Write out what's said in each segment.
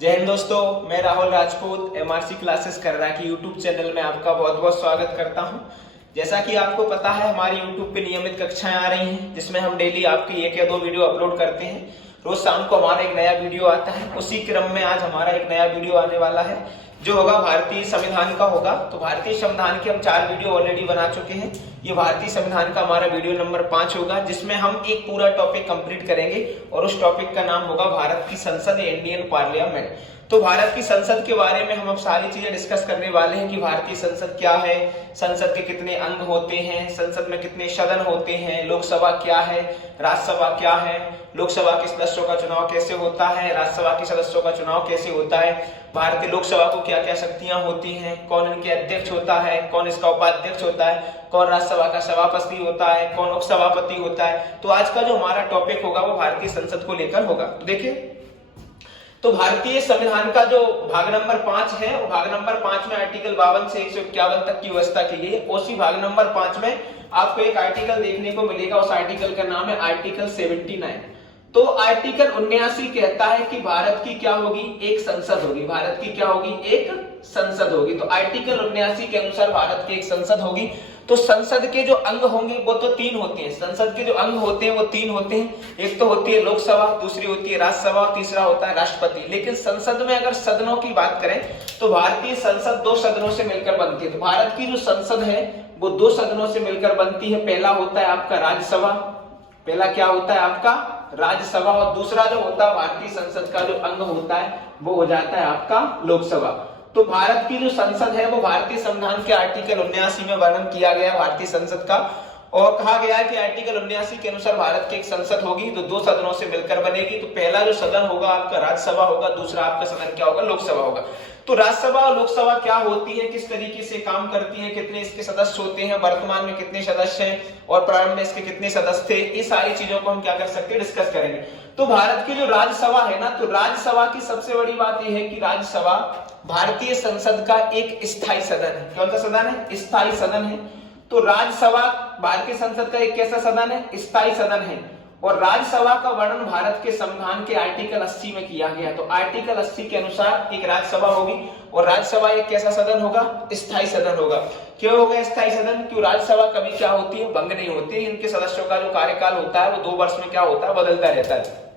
जय हिंद दोस्तों, मैं राहुल राजपूत एमआरसी क्लासेस कर रहा की यूट्यूब चैनल में आपका बहुत बहुत स्वागत करता हूं। जैसा कि आपको पता है, हमारी यूट्यूब पे नियमित कक्षाएं आ रही हैं जिसमें हम डेली आपकी 1 या 2 वीडियो अपलोड करते हैं। रोज शाम को हमारा एक नया वीडियो आता है। उसी क्रम में आज हमारा एक नया वीडियो आने वाला है जो होगा भारतीय संविधान का होगा। तो भारतीय संविधान के हम 4 वीडियो ऑलरेडी बना चुके हैं। ये भारतीय संविधान का हमारा वीडियो नंबर 5 होगा जिसमें हम एक पूरा टॉपिक कंप्लीट करेंगे और उस टॉपिक का नाम होगा भारत की संसद, इंडियन पार्लियामेंट। तो भारत की संसद के बारे में हम अब सारी चीजें डिस्कस करने वाले हैं कि भारतीय संसद क्या है, संसद के कितने अंग होते हैं, संसद में कितने सदन होते हैं, लोकसभा क्या है, राज्यसभा क्या है, लोकसभा के सदस्यों का चुनाव कैसे होता है, राज्यसभा के सदस्यों का चुनाव कैसे होता है, भारतीय लोकसभा को क्या क्या शक्तियां होती हैं, कौन इनके अध्यक्ष होता है, कौन इसका उपाध्यक्ष होता है, कौन राज्यसभा का सभापति होता है, कौन उपसभापति होता है। तो आज का जो हमारा टॉपिक होगा वो भारतीय संसद को लेकर होगा। तो देखिए, तो भारतीय संविधान का जो भाग नंबर 5 है, वो भाग नंबर 5 में आर्टिकल 52 से 151 तक की व्यवस्था की गई है। उसी भाग नंबर 5 में आपको एक आर्टिकल देखने को मिलेगा, उस आर्टिकल का नाम है आर्टिकल 79। तो आर्टिकल 79 कहता है कि भारत की क्या होगी, एक संसद होगी। भारत की क्या होगी, एक संसद होगी। तो आर्टिकल 79 के अनुसार भारत की एक संसद होगी। तो संसद के जो अंग होंगे वो तो 3 होते हैं। संसद के जो अंग होते हैं वो 3 होते हैं। एक तो होती है लोकसभा, दूसरी होती है राज्यसभा, तीसरा होता है राष्ट्रपति। लेकिन संसद में अगर सदनों की बात करें तो भारतीय संसद 2 सदनों से मिलकर बनती है। तो भारत की जो संसद है वो 2 सदनों से मिलकर बनती है। पहला होता है आपका राज्यसभा, पहला क्या होता है आपका राज्यसभा, और दूसरा जो होता है भारतीय संसद का जो अंग होता है वो हो जाता है आपका लोकसभा। तो भारत की जो संसद है वो भारतीय संविधान के आर्टिकल 79 में वर्णन किया गया भारतीय संसद का, और कहा गया है कि आर्टिकल 79 के अनुसार भारत की एक संसद होगी तो 2 सदनों से मिलकर बनेगी। तो पहला जो सदन होगा आपका राज्यसभा होगा, दूसरा आपका सदन क्या होगा, लोकसभा होगा। तो राज्यसभा और लोकसभा क्या होती है, किस तरीके से काम करती है, कितने इसके सदस्य होते हैं, वर्तमान में कितने सदस्य हैं और प्रारंभ में इसके कितने सदस्य थे, ये सारी चीजों को हम क्या कर सकते हैं, डिस्कस करेंगे। तो भारत की जो राज्यसभा है ना, तो राज्यसभा की सबसे बड़ी बात यह है कि राज्यसभा भारतीय संसद का एक स्थायी सदन है। कौन सा सदन है, स्थायी सदन है। तो राज्यसभा भारतीय संसद का एक कैसा सदन है, स्थायी सदन है। और राज्यसभा का वर्णन भारत के संविधान के आर्टिकल 80 में किया गया। तो आर्टिकल 80 के अनुसार एक राज्यसभा होगी और राज्यसभा एक कैसा सदन होगा, स्थायी सदन होगा। क्यों होगा स्थायी सदन, क्यों राज्यसभा कभी क्या होती है, भंग नहीं होती है। इनके सदस्यों का जो कार्यकाल होता है वो 2 वर्ष में क्या होता है, बदलता रहता है।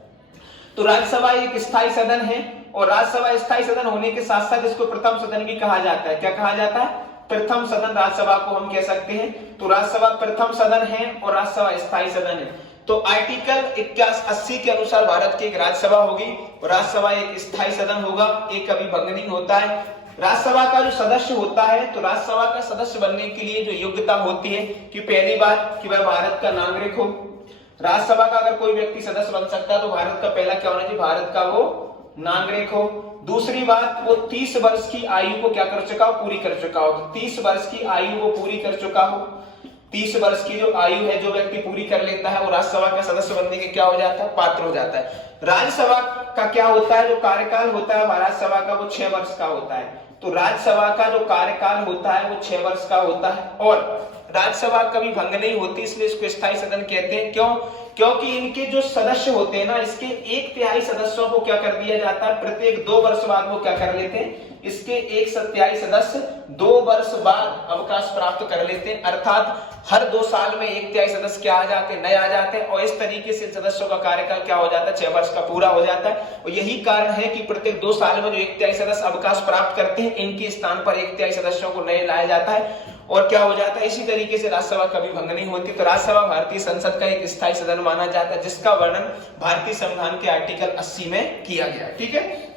तो राज्यसभा एक स्थायी सदन है और राज्यसभा स्थायी सदन होने के साथ साथ इसको प्रथम सदन भी कहा जाता है। क्या कहा जाता है, प्रथम सदन राज्यसभा को हम कह सकते हैं। तो राज्यसभा प्रथम सदन है और राज्यसभा स्थायी सदन है। तो आर्टिकल 81 के अनुसार भारत की एक राज्यसभा होगी और राज्यसभा एक स्थायी सदन होगा, एक कभी भंग नहीं होता है। राज्यसभा का जो सदस्य होता है, तो राज्यसभा का सदस्य बनने के लिए जो योग्यता होती है कि पहली बात कि वह भारत का नागरिक हो। राज्यसभा का अगर कोई व्यक्ति सदस्य बन सकता है तो भारत का पहला क्या होना चाहिए, भारत का वो नागरिक हो। दूसरी बात, वो 30 वर्ष की आयु को क्या कर चुका हो, पूरी कर चुका हो। तो 30 वर्ष की आयु वो पूरी कर चुका हो। 30 वर्ष की जो आयु है जो व्यक्ति पूरी कर लेता है वो राज्यसभा का सदस्य बनने के क्या हो जाता है, पात्र हो जाता है। राज्यसभा का क्या होता है, जो कार्यकाल होता है राज्यसभा का वो 6 वर्ष का होता है। तो राज्यसभा का जो कार्यकाल होता है वो 6 वर्ष का होता है और राज्यसभा कभी भंग नहीं होती, इसलिए इसको स्थायी सदन कहते हैं। क्यों, क्योंकि इनके जो सदस्य होते हैं ना, इसके 1/3 सदस्यों को क्या कर दिया जाता है, प्रत्येक 2 वर्ष बाद वो क्या कर लेते हैं, इसके 1/3 सदस्य 2 वर्ष बाद अवकाश प्राप्त कर लेते हैं। अर्थात हर 2 साल में 1/3 सदस्य क्या आ जाते हैं, नए आ जाते हैं और इस तरीके से सदस्यों का कार्यकाल क्या हो जाता है, 6 वर्ष का पूरा हो जाता है। और यही कारण है कि प्रत्येक 2 साल में जो 1/3 सदस्य अवकाश प्राप्त करते हैं, इनके स्थान पर 1/3 सदस्यों को नए लाया जाता है और क्या हो जाता है, इसी तरीके से राज्यसभा कभी भंग नहीं होती। तो राज्यसभा भारतीय संसद का एक स्थायी सदन माना जाता है जिसका वर्णन भारतीय संविधान के आर्टिकल 80 में किया गया। ठीक है।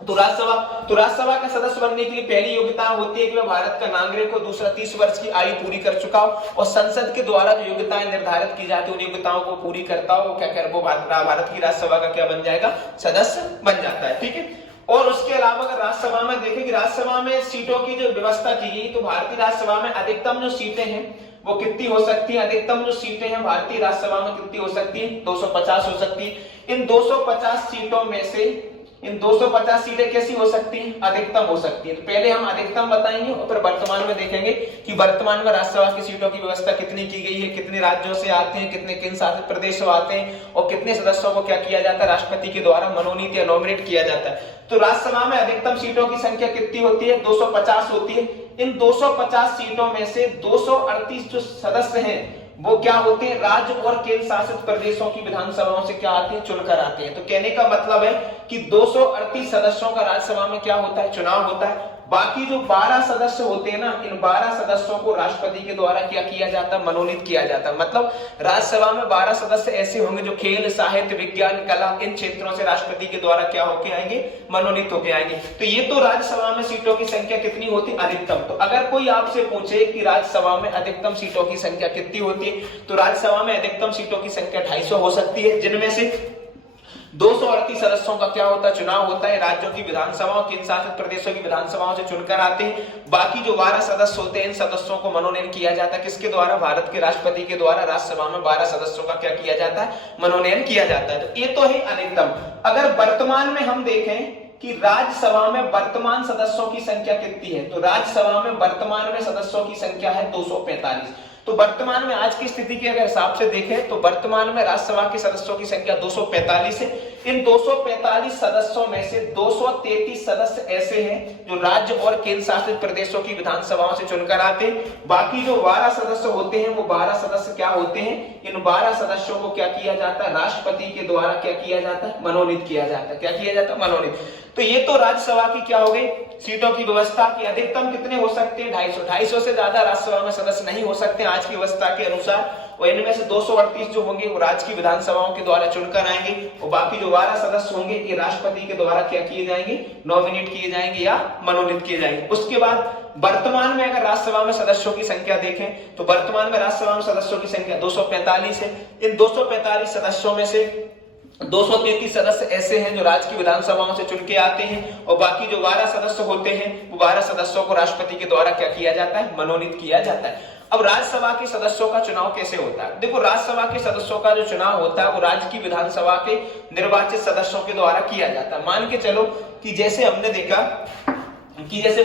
तो राज्यसभा का सदस्य बनने के लिए पहली योग्यता होती है कि वह भारत का नागरिक हो, दूसरा 30 वर्ष की आयु पूरी कर चुका हो और संसद के द्वारा जो योग्यताएं निर्धारित की जाती है उन योग्यताओं को पूरी करता हो, वो क्या कर, वो भारत की राज्यसभा का क्या बन जाएगा, सदस्य बन जाता है। ठीक है। और उसके अलावा अगर राज्यसभा में देखें कि राज्यसभा में सीटों की जो व्यवस्था की गई, तो भारतीय राज्यसभा में अधिकतम जो सीटें हैं वो कितनी हो सकती है, अधिकतम जो सीटें हैं भारतीय राज्यसभा में कितनी हो सकती है, 250 हो सकती है। इन 250 सीटों में से इन 250 सीटें कैसी हो सकती हैं? अधिकतम हो सकती है। तो पहले हम अधिकतम बताएंगे और फिर वर्तमान में देखेंगे कि वर्तमान में राज्यसभा की सीटों की व्यवस्था कितनी की गई है, कितने राज्यों से आते हैं, कितने केंद्र शासित प्रदेशों आते हैं और कितने सदस्यों को क्या किया जाता है, राष्ट्रपति के द्वारा मनोनीत या नॉमिनेट किया जाता है। तो राज्यसभा में अधिकतम सीटों की संख्या कितनी होती है? 250 होती है। इन 250 सीटों में से 238 जो सदस्य हैं वो क्या होते हैं? राज्य और केंद्र शासित प्रदेशों की विधानसभाओं से क्या आते हैं? चुनकर आते हैं। तो कहने का मतलब है कि 238 सदस्यों का राज्यसभा में क्या होता है? चुनाव होता है। बाकी जो 12 सदस्य होते हैं ना, इन 12 सदस्यों को राष्ट्रपति के द्वारा क्या किया जाता है? मनोनीत किया जाता है। मतलब राज्यसभा में 12 सदस्य ऐसे होंगे जो खेल, साहित्य, विज्ञान, कला इन क्षेत्रों से राष्ट्रपति के द्वारा क्या होके आएंगे? मनोनीत होके आएंगे। तो ये तो राज्यसभा में सीटों की संख्या कितनी होती? अधिकतम। तो अगर कोई आपसे पूछे कि राज्यसभा में अधिकतम सीटों की संख्या कितनी होती है, तो राज्यसभा में अधिकतम सीटों की संख्या 250 हो सकती है, जिनमें से 238 सदस्यों का क्या होता है? चुनाव होता है। राज्यों की विधानसभाओं, केंद्र शासित प्रदेशों की विधानसभाओं से चुनकर आते हैं। बाकी जो 12 सदस्य होते हैं, इन सदस्यों को मनोनयन किया जाता है। किसके द्वारा? भारत के राष्ट्रपति के द्वारा राज्यसभा में 12 सदस्यों का क्या किया जाता है? मनोनयन किया जाता है। तो ये तो है अधिकतम। अगर वर्तमान में हम देखें कि राज्यसभा में वर्तमान सदस्यों की संख्या कितनी है, तो राज्यसभा में वर्तमान में सदस्यों की संख्या है 245। तो वर्तमान में आज की स्थिति के अगर हिसाब से देखें तो वर्तमान में राज्यसभा के सदस्यों की संख्या 245 है। इन 245 सदस्यों में से 233 सदस्य ऐसे हैं जो राज्य और केंद्र शासित प्रदेशों की विधानसभाओं से चुनकर आते हैं। बाकी जो 12 सदस्य होते हैं वो 12 सदस्य क्या होते हैं? इन 12 सदस्यों को क्या किया जाता है? राष्ट्रपति के द्वारा क्या किया जाता है? मनोनीत किया जाता है। क्या किया जाता है? मनोनीत। तो ये तो राज्यसभा की क्या हो गई? सीटों की व्यवस्था की अधिकतम कितने हो सकते हैं? 250। 250 से ज्यादा राज्यसभा में सदस्य नहीं हो सकते आज की व्यवस्था के अनुसार। और इनमें से 238 जो होंगे वो राज्य की विधानसभाओं के द्वारा चुनकर आएंगे और बाकी जो 12 सदस्य होंगे ये राष्ट्रपति के द्वारा क्या किए जाएंगे? नॉमिनेट किए जाएंगे या मनोनीत किए जाएंगे। उसके बाद वर्तमान में अगर राज्यसभा में सदस्यों की संख्या देखें तो वर्तमान में राज्यसभा में सदस्यों की संख्या 245 है। इन 245 सदस्यों में से 233 सदस्य ऐसे हैं जो राज्य की विधानसभाओं से चुन के आते हैं और बाकी जो 12 सदस्य होते हैं वो 12 सदस्यों को राष्ट्रपति के द्वारा क्या किया जाता है? मनोनीत किया जाता है। अब राज्यसभा के सदस्यों का चुनाव कैसे होता है? देखो, राज्यसभा के सदस्यों का जो चुनाव होता है वो राज्य की विधानसभा के निर्वाचित सदस्यों के द्वारा किया जाता है। मान के चलो कि जैसे हमने देखा कि जैसे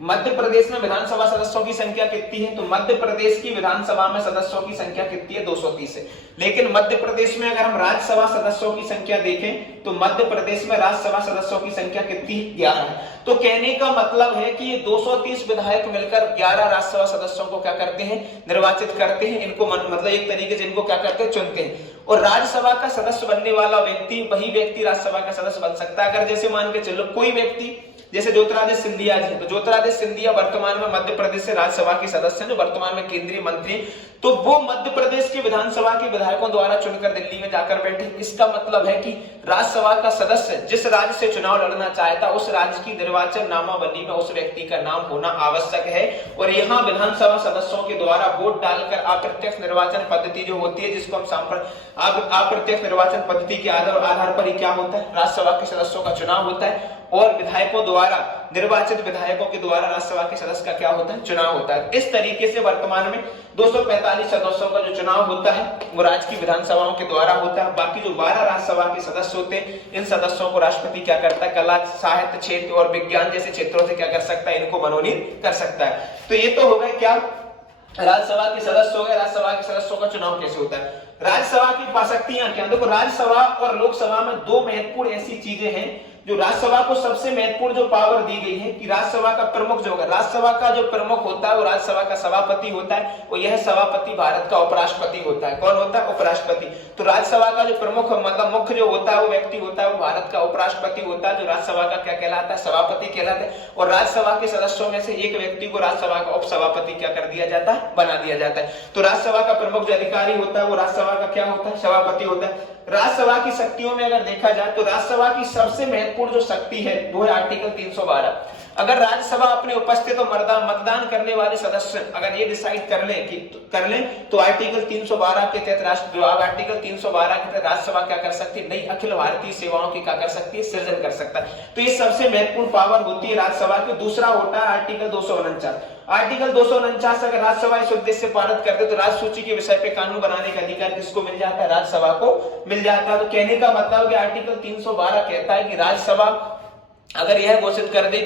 मध्य प्रदेश में विधानसभा सदस्यों की संख्या कितनी है? तो मध्य प्रदेश की विधानसभा में सदस्यों की संख्या कितनी है? 230 है। लेकिन मध्य प्रदेश में अगर हम राज्यसभा सदस्यों की संख्या देखें तो मध्य प्रदेश में राज्यसभा सदस्यों की संख्या कितनी है? 11 है। तो कहने का मतलब है कि ये 230 विधायक मिलकर 11 राज्यसभा सदस्यों को क्या करते हैं? निर्वाचित करते हैं। इनको मतलब एक तरीके से इनको क्या करते हैं? चुनते हैं। और राज्यसभा का सदस्य बनने वाला व्यक्ति, वही व्यक्ति राज्यसभा का सदस्य बन सकता है। अगर जैसे मान के चलो कोई व्यक्ति जैसे ज्योतिरादित्य सिंधिया जी, तो ज्योतिरादित्य सिंधिया वर्तमान में मध्य प्रदेश से राज्यसभा के सदस्य हैं, जो वर्तमान में केंद्रीय मंत्री, तो वो मध्य प्रदेश के विधानसभा के विधायकों द्वारा चुनकर दिल्ली में जाकर बैठे। इसका मतलब है कि राज्यसभा का सदस्य जिस राज्य से चुनाव लड़ना चाहता उस राज्य की निर्वाचन नामावली में उस व्यक्ति का नाम होना आवश्यक है। और यहाँ विधानसभा सदस्यों के द्वारा वोट डालकर अप्रत्यक्ष निर्वाचन पद्धति जो होती है, जिसको हम अप्रत्यक्ष निर्वाचन पद्धति के आधार पर ही क्या होता है? राज्यसभा के सदस्यों का चुनाव होता है और विधायकों द्वारा, निर्वाचित विधायकों के द्वारा राज्यसभा के सदस्य का क्या होता है? चुनाव होता है। इस तरीके से वर्तमान में 245 सदस्यों का जो चुनाव होता है वो राज्य की विधानसभाओं के द्वारा होता है। बाकी जो 12 राज्यसभा के सदस्य होते हैं, इन सदस्यों को राष्ट्रपति क्या करता है? कला, साहित्य क्षेत्र और विज्ञान जैसे क्षेत्रों से क्या कर सकता है? इनको मनोनीत कर सकता है। तो ये तो हो गए क्या? राज्यसभा के सदस्य हो गए। राज्यसभा के सदस्यों का चुनाव कैसे होता है? राज्यसभा की पाशक्तियां क्या? देखो, राज्यसभा और लोकसभा में दो महत्वपूर्ण ऐसी चीजें हैं जो राज्यसभा को सबसे महत्वपूर्ण जो पावर दी गई है कि राज्यसभा का प्रमुख जो होगा, राज्यसभा का जो प्रमुख होता है वो राज्यसभा का सभापति होता है और यह सभापति भारत का उपराष्ट्रपति होता है। कौन होता है? उपराष्ट्रपति। तो राज्यसभा का जो प्रमुख मतलब मुख्य जो होता है वो व्यक्ति होता है वो भारत का उपराष्ट्रपति होता है, जो राज्यसभा का क्या कहलाता है? सभापति कहलाता है। और राज्यसभा के सदस्यों में से एक व्यक्ति को राज्यसभा का उपसभापति क्या कर दिया जाता है? बना दिया जाता है। तो राज्यसभा का प्रमुख जो अधिकारी होता है वो राज्यसभा का क्या होता है? सभापति होता है। राज्यसभा की शक्तियों में अगर देखा जाए तो राज्यसभा की सबसे महत्वपूर्ण जो शक्ति है वो है आर्टिकल 312। अगर राज्यसभा अपने उपस्थित और मतदान करने वाले सदस्य अगर ये डिसाइड कर लें तो आर्टिकल 312 के तहत आर्टिकल 312 के तहत राज्यसभा क्या कर सकती है? नई अखिल भारतीय सेवाओं की क्या कर सकती है? सृजन कर सकता है। तो ये सबसे महत्वपूर्ण पावर होती है राज्यसभा की। दूसरा होता है आर्टिकल 249। आर्टिकल 249, अगर राज्यसभा इस उद्देश्य से पारित कर दे तो राज्य सूची के विषय पे कानून बनाने का अधिकार किसको मिल जाता है? राज्यसभा को मिल जाता है। तो कहने का मतलब कि आर्टिकल 312 कहता है कि राज्यसभा अगर यह घोषित कर दे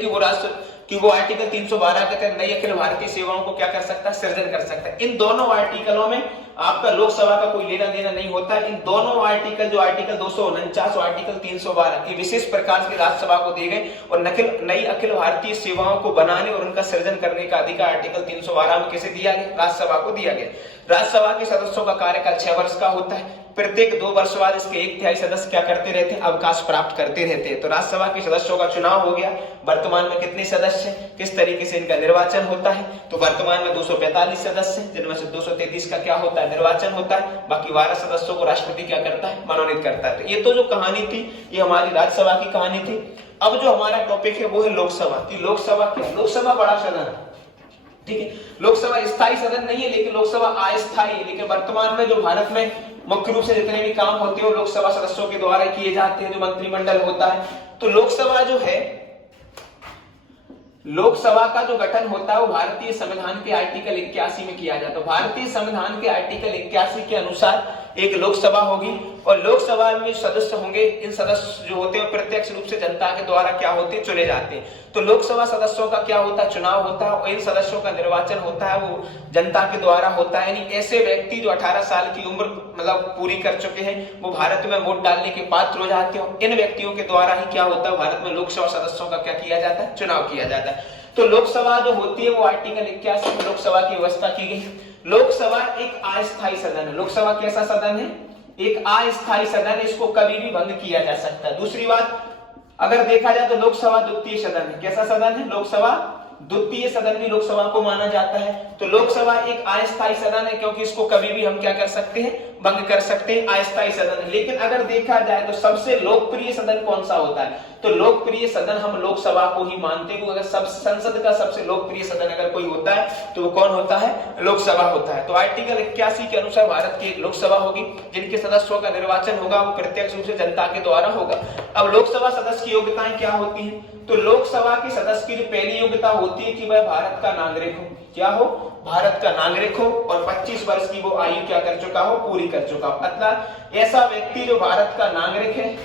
कि वो आर्टिकल 312 के तहत नई अखिल भारतीय सेवाओं को क्या कर सकता है? सृजन कर सकता है। इन दोनों आर्टिकलों में आपका लोकसभा का कोई लेना देना नहीं होता है। इन दोनों आर्टिकल, जो आर्टिकल 249 और आर्टिकल 312, ये विशेष प्रकार से राज्यसभा को दिए गए और नई अखिल भारतीय सेवाओं को बनाने और उनका सृजन करने का अधिकार आर्टिकल 312 में किसे दिया गया? राज्यसभा को दिया गया। राज्यसभा के सदस्यों का कार्यकाल 6 वर्ष का होता है। प्रत्येक 2 वर्ष बाद इसके 1/3 सदस्य क्या करते रहते हैं? अवकाश प्राप्त करते रहते हैं। तो राज्यसभा के सदस्यों का चुनाव हो गया। वर्तमान में कितने सदस्य हैं, किस तरीके से इनका निर्वाचन होता है? तो वर्तमान में 245 सदस्य हैं, जिनमें से 233 का क्या होता है? निर्वाचन होता है। बाकी 12 सदस्यों को राष्ट्रपति क्या करता है? मनोनीत करता है। तो ये तो जो कहानी थी, ये हमारी राज्यसभा की कहानी थी। अब जो हमारा टॉपिक है वो है लोकसभा की। लोकसभा क्या है? लोकसभा बड़ा सदन है, ठीक है। लोकसभा स्थायी सदन नहीं है, लेकिन लोकसभा अस्थायी है। लेकिन वर्तमान में जो भारत में मुख्य रूप से जितने भी काम होते हैं वो लोकसभा सदस्यों के द्वारा किए जाते हैं, जो मंत्रिमंडल होता है। तो लोकसभा जो है, लोकसभा का जो गठन होता है वो भारतीय संविधान के आर्टिकल 81 में किया जाता है। भारतीय संविधान के आर्टिकल 81 के अनुसार एक लोकसभा होगी और लोकसभा में सदस्य होंगे। इन सदस्य जो होते हैं प्रत्यक्ष रूप से जनता के द्वारा क्या होते हैं? चुने जाते हैं। तो लोकसभा सदस्यों का क्या होता है? चुनाव होता है और इन सदस्यों का निर्वाचन होता है, वो जनता के द्वारा होता है। यानी ऐसे व्यक्ति जो 18 साल की उम्र मतलब पूरी कर चुके हैं, वो भारत में वोट डालने के पात्र हो जाते हैं। इन व्यक्तियों के द्वारा ही क्या होता है? भारत में लोकसभा सदस्यों का क्या किया जाता है? चुनाव किया जाता है। तो लोकसभा जो होती है वो आर्टिकल 81 में लोकसभा की व्यवस्था की गई। लोकसभा एक अस्थायी सदन है। लोकसभा कैसा सदन है? एक अस्थायी सदन है। इसको कभी भी भंग किया जा सकता है। दूसरी बात, अगर देखा जाए तो लोकसभा द्वितीय सदन है। कैसा सदन है? लोकसभा द्वितीय सदन भी लोकसभा को माना जाता है। तो लोकसभा एक अस्थायी सदन है, क्योंकि इसको कभी भी हम क्या कर सकते हैं? भंग कर सकते हैं। अस्थायी सदन है। लेकिन अगर देखा जाए तो सबसे लोकप्रिय सदन कौन सा होता है? तो लोकप्रिय सदन हम लोकसभा को ही मानते हैं। अगर सब संसद का सबसे लोकप्रिय सदन अगर कोई होता है तो वो कौन होता है? लोकसभा होता है। तो आर्टिकल 81 के अनुसार भारत की लोकसभा होगी, जिनके सदस्यों का निर्वाचन होगा वो प्रत्यक्ष रूप से जनता के द्वारा होगा। अब लोकसभा सदस्य की योग्यताएं क्या होती हैं? तो लोकसभा के सदस्य की जो पहली योग्यता होती है कि वह भारत का नागरिक हो। क्या हो? भारत का नागरिक हो और 25 वर्ष की वो आयु क्या कर चुका हो? पूरी कर चुका हो। मतलब ऐसा व्यक्ति जो भारत का नागरिक है,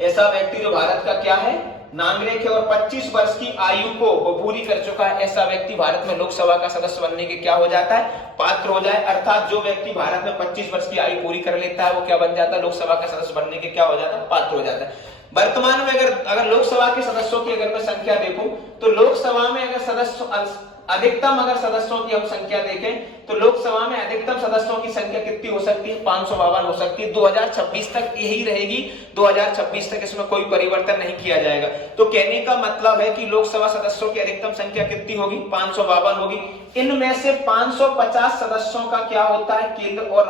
ऐसा व्यक्ति जो भारत का क्या है? नागरिक है और 25 वर्ष की आयु को वो पूरी कर चुका है, ऐसा व्यक्ति भारत में लोकसभा का सदस्य बनने के क्या हो जाता है? पात्र हो जाए। अर्थात जो व्यक्ति भारत में 25 वर्ष की आयु पूरी कर लेता है वो क्या बन जाता है? लोकसभा का सदस्य बनने के क्या हो जाता है? पात्र हो जाता है। वर्तमान में अगर लोकसभा के सदस्यों की अगर मैं संख्या देखूं तो लोकसभा में अगर अधिकतम अगर सदस्यों की हम संख्या देखें तो लोकसभा में अधिकतम सदस्यों की संख्या कितनी हो सकती है? 552 हो सकती है। 2026 तक यही रहेगी। 2026 तक इसमें कोई परिवर्तन नहीं किया जाएगा। तो कहने का मतलब है कि लोकसभा सदस्यों की अधिकतम संख्या कितनी होगी? 552 होगी। इनमें से 550 सदस्यों का क्या होता है? केंद्र और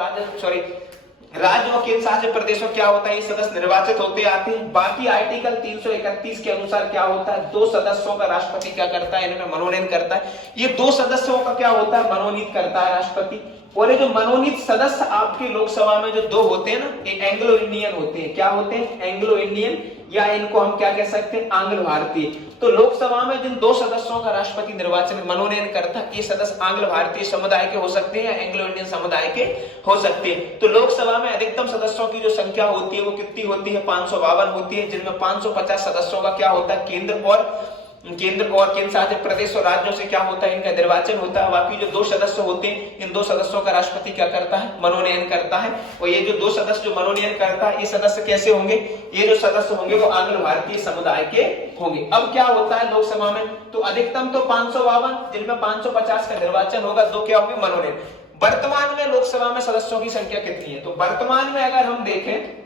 राज्य और केंद्र शासित प्रदेशों क्या होता है? ये सदस्य निर्वाचित होते आते हैं। बाकी आर्टिकल 331 के अनुसार क्या होता है? 2 सदस्यों का राष्ट्रपति क्या करता है? इनमें मनोनयन करता है। ये 2 सदस्यों का क्या होता है? मनोनीत करता है राष्ट्रपति। और ये जो मनोनीत सदस्य आपकी लोकसभा में जो 2 होते हैं ना, ये एंग्लो इंडियन होते हैं। क्या होते हैं? एंग्लो इंडियन, या इनको हम क्या कह सकते हैं? आंग्ल भारतीय। तो लोकसभा में जिन 2 सदस्यों का राष्ट्रपति निर्वाचन मनोनयन करता है, ये सदस्य आंग्ल भारतीय समुदाय के हो सकते हैं या एंग्लो इंडियन समुदाय के हो सकते हैं। तो लोकसभा में अधिकतम सदस्यों की जो संख्या होती है वो कितनी होती है? 552 होती है, जिनमें 550 सदस्यों का क्या होता है? केंद्र और केंद्र शासित प्रदेश और राज्यों से क्या होता है? इनका निर्वाचन होता है। बाकी जो 2 सदस्य होते हैं, इन 2 सदस्यों का राष्ट्रपति क्या करता है? मनोनयन करता है। और ये जो 2 सदस्य जो मनोनयन करता है, ये सदस्य कैसे होंगे? ये जो सदस्य होंगे वो आंग्ल भारतीय समुदाय के होंगे। अब क्या होता है लोकसभा में? तो अधिकतम तो 552, जिनमें 550 का निर्वाचन होगा, 2 क्या होंगे? मनोनयन। वर्तमान में लोकसभा में सदस्यों की संख्या कितनी है? तो वर्तमान में अगर हम देखें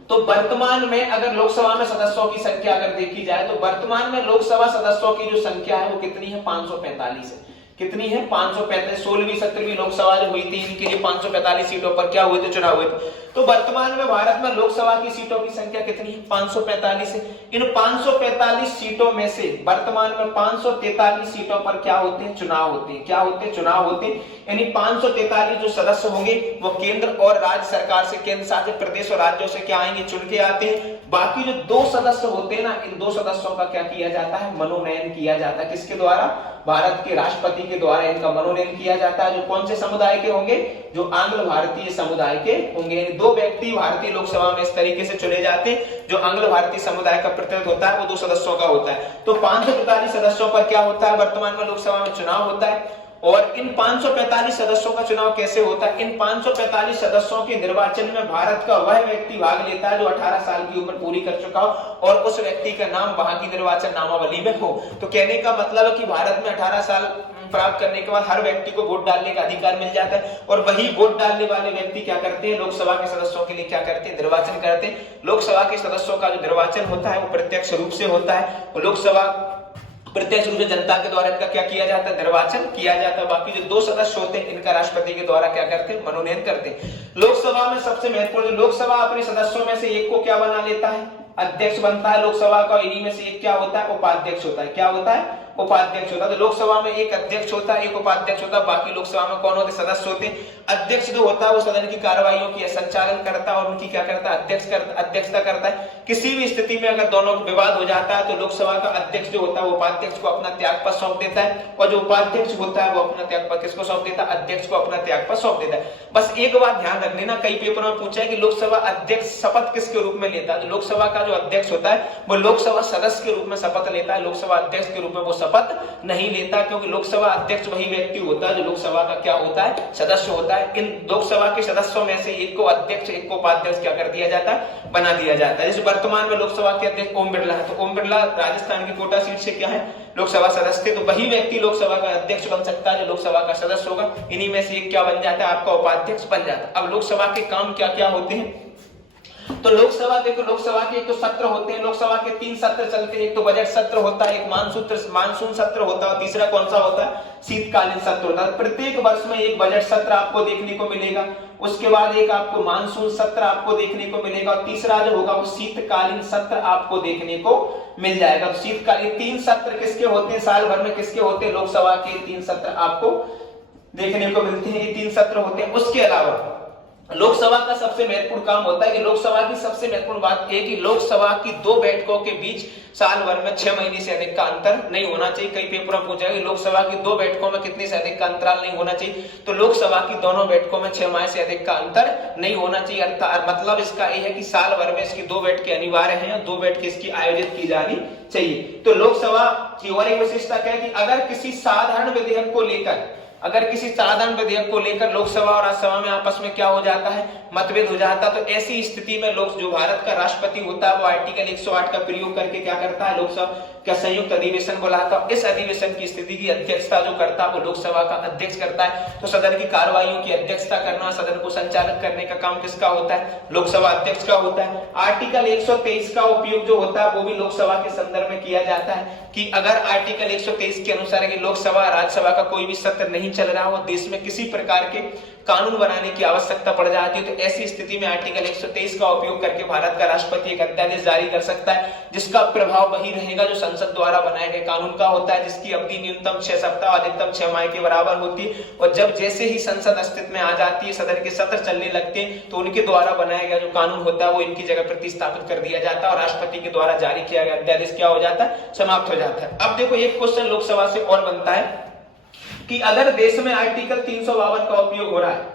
तो वर्तमान में अगर लोकसभा में सदस्यों की संख्या अगर देखी जाए तो वर्तमान में लोकसभा सदस्यों की जो संख्या है वो कितनी है? 545 है। कितनी है? 545। 16वीं 17वीं लोकसभा जो हुई थी, इनके लिए 545 सीटों पर क्या हुए थे? चुनाव हुए थे। तो वर्तमान में भारत में लोकसभा की सीटों की संख्या कितनी है? 545 है। इन 545 सीटों में से वर्तमान में 543 सीटों पर क्या होते हैं? चुनाव होते हैं। क्या होते हैं? चुनाव होते हैं। यानी 543 जो सदस्य होंगे वो केंद्र और राज्य सरकार से, केंद्र शासित प्रदेश और राज्यों से क्या आएंगे? चुन के आते हैं। बाकी जो 2 सदस्य होते हैं ना, इन 2 सदस्यों का क्या किया जाता है? मनोनयन किया जाता है। किसके द्वारा? भारत के राष्ट्रपति के द्वारा इनका मनोनयन किया जाता है। जो कौन से समुदाय के होंगे? जो आंग्ल भारतीय समुदाय के होंगे। 2 व्यक्ति भारतीय लोकसभा में इस तरीके से चुने जाते हैं। जो आंग्ल भारतीय समुदाय का प्रतिनिधित्व होता है वो 2 सदस्यों का होता है। तो 545 सदस्यों पर क्या होता है? वर्तमान में लोकसभा में चुनाव होता है। और इन 545 सदस्यों का चुनाव कैसे होता है? इन 545 सदस्यों के निर्वाचन में भारत का वह व्यक्ति भाग लेता है जो 18 साल की उम्र पूरी कर चुका हो और उस व्यक्ति का नाम वहां की निर्वाचन नामावली में हो। तो कहने का मतलब है कि भारत में 18 साल प्राप्त करने के बाद हर व्यक्ति को वोट डालने का अधिकार मिल जाता है। और वही वोट डालने वाले व्यक्ति क्या करते हैं? लोकसभा के सदस्यों के लिए क्या करते हैं? निर्वाचन करते हैं। लोकसभा के सदस्यों का जो निर्वाचन होता है वो प्रत्यक्ष रूप से होता है। लोकसभा प्रत्यक्ष रूप से जनता के द्वारा इनका क्या किया जाता है? निर्वाचन किया जाता है। बाकी जो 2 सदस्य होते हैं इनका राष्ट्रपति के द्वारा क्या करते हैं? मनोनयन करते हैं। लोकसभा में सबसे महत्वपूर्ण, लोकसभा अपने सदस्यों में से एक को क्या बना लेता है? अध्यक्ष बनता है लोकसभा का। इन्हीं में से एक क्या होता है? उपाध्यक्ष होता है। क्या होता है? उपाध्यक्ष होता है। तो लोकसभा में एक अध्यक्ष होता है, एक उपाध्यक्ष होता है। बाकी लोकसभा में कौन होते? सदस्य होते हैं। अध्यक्ष जो होता है वो सदन की कार्यवाहियों की संचालन करता है और उनकी क्या करता है? अध्यक्षता करता है। किसी भी स्थिति में अगर दोनों विवाद हो जाता है तो लोकसभा का अध्यक्ष जो होता है वो उपाध्यक्ष को अपना त्यागपत्र सौंप देता है और जो उपाध्यक्ष होता है वो अपना त्यागपत्र किसको सौंप देता है? अध्यक्ष को अपना त्यागपत्र सौंप देता है। बस एक बात ध्यान रख लेना, कई पेपरों में पूछा है कि लोकसभा अध्यक्ष शपथ किसके रूप में लेता है? तो लोकसभा का जो अध्यक्ष होता है वो लोकसभा सदस्य के रूप में शपथ लेता है। लोकसभा अध्यक्ष के रूप में वो शपथ नहीं लेता, क्योंकि लोकसभा अध्यक्ष वही व्यक्ति होता है जो लोकसभा का क्या होता है? सदस्य होता है। इन लोकसभा के सदस्यों में से एक को अध्यक्ष, एक को उपाध्यक्ष क्या कर दिया जाता है? बना दिया जाता है। जैसे वर्तमान में लोकसभा के अध्यक्ष ओम बिरला है, तो ओम बिरला राजस्थान की कोटा सीट से क्या है? लोकसभा सदस्य थे। तो वही व्यक्ति लोकसभा का अध्यक्ष बन सकता है जो लोकसभा का सदस्य होगा। इन्हीं में से एक क्या बन जाता है? आपका उपाध्यक्ष बन जाता है। अब लोकसभा के काम क्या क्या होते हैं? तो लोकसभा देखो, लोकसभा के एक तो सत्र होते हैं। लोकसभा के 3 सत्र चलते हैं। एक तो बजट सत्र होता है, एक मानसून सत्र होता है, तीसरा कौन सा होता है? शीतकालीन सत्र होता है। प्रत्येक वर्ष में एक बजट सत्र आपको देखने को मिलेगा, उसके बाद एक आपको मानसून सत्र आपको देखने को मिलेगा और तीसरा जो होगा वो शीतकालीन सत्र आपको देखने को मिल जाएगा। तो शीतकालीन 3 सत्र किसके होते हैं? साल भर में किसके होते हैं? लोकसभा के 3 सत्र आपको देखने को मिलते हैं। ये 3 सत्र होते हैं। उसके अलावा लोकसभा का सबसे महत्वपूर्ण काम होता है कि लोकसभा की सबसे महत्वपूर्ण बात यह कि लोकसभा की 2 बैठकों के बीच साल भर में 6 महीने से अधिक का अंतर नहीं होना चाहिए। कई पेपरों में पूछा है कि लोकसभा की 2 बैठकों में कितने से अधिक का अंतराल नहीं होना चाहिए। तो लोकसभा की दोनों बैठकों में 6 माह से अधिक का अंतर नहीं होना चाहिए। मतलब इसका यह है कि साल भर में इसकी 2 बैठकें अनिवार्य हैं, 2 बैठकें इसकी आयोजित की जानी चाहिए। तो लोकसभा की और एक विशेषता क्या है कि अगर किसी साधारण विधेयक को लेकर लोकसभा और राज्यसभा में आपस में क्या हो जाता है? मतभेद हो जाता है। तो ऐसी स्थिति में जो भारत का राष्ट्रपति होता है वो आर्टिकल 108 का प्रयोग करके क्या करता है? लोकसभा का संयुक्त अधिवेशन बुलाता है। इस अधिवेशन की स्थिति की अध्यक्षता जो करता है वो लोकसभा का अध्यक्ष करता है। तो सदन की कार्यवाहियों की अध्यक्षता करना, सदन को संचालित करने का काम किसका होता है? लोकसभा अध्यक्ष का होता है। आर्टिकल 123 का उपयोग जो होता है वो भी लोकसभा के संदर्भ में किया जाता है कि अगर आर्टिकल 123 के अनुसार कि लोकसभा राज्यसभा का कोई भी सत्र नहीं चल रहा हो, देश में किसी प्रकार के कानून बनाने की आवश्यकता पड़ जाती है, तो ऐसी स्थिति में आर्टिकल 123 का उपयोग करके भारत का राष्ट्रपति एक अध्यादेश जारी कर सकता है जिसका प्रभाव वही रहेगा जो संसद द्वारा बनाए गए कानून का होता है, जिसकी अवधि न्यूनतम 6 सप्ताह अधिकतम 6 माह के बराबर होती है। और जब जैसे ही संसद अस्तित्व में आ जाती है, सदन के सत्र चलने लगते हैं, तो उनके द्वारा बनाया गया जो कानून होता है वो इनकी जगह प्रतिस्थापित कर दिया जाता है और राष्ट्रपति के द्वारा जारी किया गया अध्यादेश क्या हो जाता है? समाप्त हो जाता है। अब देखो एक क्वेश्चन लोकसभा से और बनता है कि अगर देश में आर्टिकल 352 का उपयोग हो रहा है,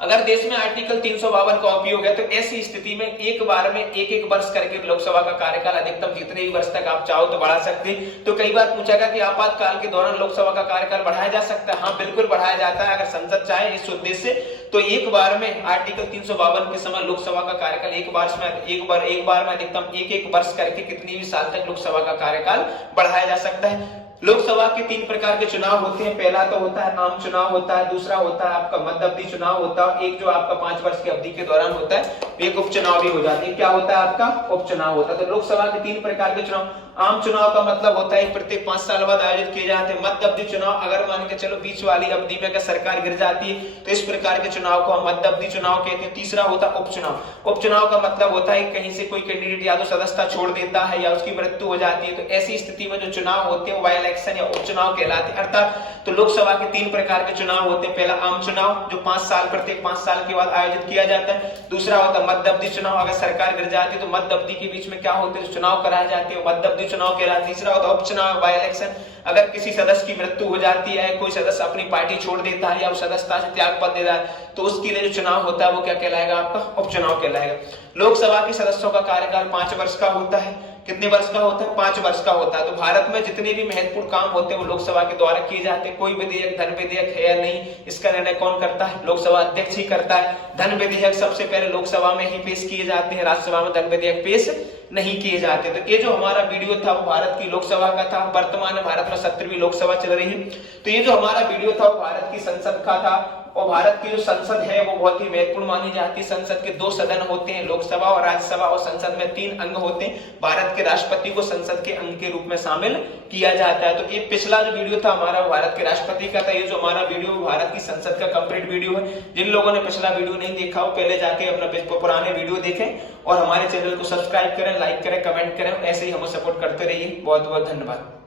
अगर देश में आर्टिकल 352 का उपयोग है, तो ऐसी स्थिति में एक बार में एक वर्ष करके लोकसभा का कार्यकाल अधिकतम जितने भी वर्ष तक आप चाहो तो बढ़ा सकते हैं। तो कई बार पूछा गया कि आपातकाल के दौरान लोकसभा का कार्यकाल बढ़ाया जा सकता है। हाँ, बिल्कुल बढ़ाया जाता है अगर संसद चाहे इस उद्देश्य से। तो एक बार में आर्टिकल 352 के समय लोकसभा का कार्यकाल एक बार में अधिकतम एक वर्ष करके कितनी भी साल तक लोकसभा का कार्यकाल बढ़ाया जा सकता है। लोकसभा के 3 प्रकार के चुनाव होते हैं। पहला तो होता है आम चुनाव होता है, दूसरा होता है आपका मध्य अवधि चुनाव होता है, एक जो आपका 5 वर्ष की अवधि के दौरान होता है एक उपचुनाव भी हो जाती है। क्या होता है आपका? उपचुनाव होता है। तो लोकसभा के 3 प्रकार के चुनाव। आम चुनाव का मतलब होता है प्रत्येक 5 साल बाद आयोजित किए जाते हैं। मध्य अवधि चुनाव, अगर मान के चलो बीच वाली अवधि में अगर सरकार गिर जाती है तो इस प्रकार के चुनाव को हम मध्य अवधि चुनाव कहते हैं। तीसरा होता है उपचुनाव। उपचुनाव का मतलब होता है कहीं से कोई कैंडिडेट या तो सदस्यता छोड़ देता है या उसकी मृत्यु हो जाती है, तो ऐसी स्थिति में जो चुनाव होते हैं वो बाय इलेक्शन या उपचुनाव कहलाते हैं। अर्थात तो लोकसभा के 3 प्रकार के चुनाव होते हैं। पहला आम चुनाव जो 5 साल प्रत्येक 5 साल के बाद आयोजित किया जाता है। दूसरा होता है मध्य अवधि चुनाव, अगर सरकार गिर जाती है तो मध्य अवधि के बीच में क्या होते हैं चुनाव कराए जाते हैं, मध्य अवधि चुनाव कहलाते हैं। तीसरा होता है उपचुनाव, बाय इलेक्शन, अगर किसी सदस्य की मृत्यु हो जाती है, कोई सदस्य अपनी पार्टी छोड़ देता है या सदस्यता से त्याग पत्र देता है, तो उसके लिए जो चुनाव होता है वो क्या कहलाएगा? आपका उपचुनाव कहलाएगा। लोकसभा के सदस्यों का कार्यकाल 5 वर्ष का होता है। कितने वर्ष का होता है? 5 वर्ष का होता है। तो भारत में जितने भी महत्वपूर्ण काम होते हैं वो लोकसभा के द्वारा किए जाते हैं। कोई विधेयक, धन विधेयक है या नहीं, इसका निर्णय कौन करता है? लोकसभा अध्यक्ष ही करता है। धन विधेयक सबसे पहले लोकसभा में ही पेश किए जाते हैं, राज्यसभा में धन विधेयक पेश नहीं किए जाते। तो ये जो हमारा वीडियो था वो भारत की लोकसभा का था। वर्तमान में भारत में 17वीं लोकसभा चल रही है। तो ये जो हमारा वीडियो था वो भारत की संसद का था। और भारत की जो संसद है वो बहुत ही महत्वपूर्ण मानी जाती है। संसद के 2 सदन होते हैं, लोकसभा और राज्यसभा, और संसद में 3 अंग होते हैं। भारत के राष्ट्रपति को संसद के अंग के रूप में शामिल किया जाता है। तो ये पिछला जो वीडियो था हमारा भारत के राष्ट्रपति का था। ये जो हमारा वीडियो भारत की संसद का कंप्लीट वीडियो है। जिन लोगों ने पिछला वीडियो नहीं देखा वो पहले जाके अपना पुराने वीडियो देखें और हमारे चैनल को सब्सक्राइब करें, लाइक करें, कमेंट करें। ऐसे ही हमें सपोर्ट करते रहिए। बहुत बहुत धन्यवाद।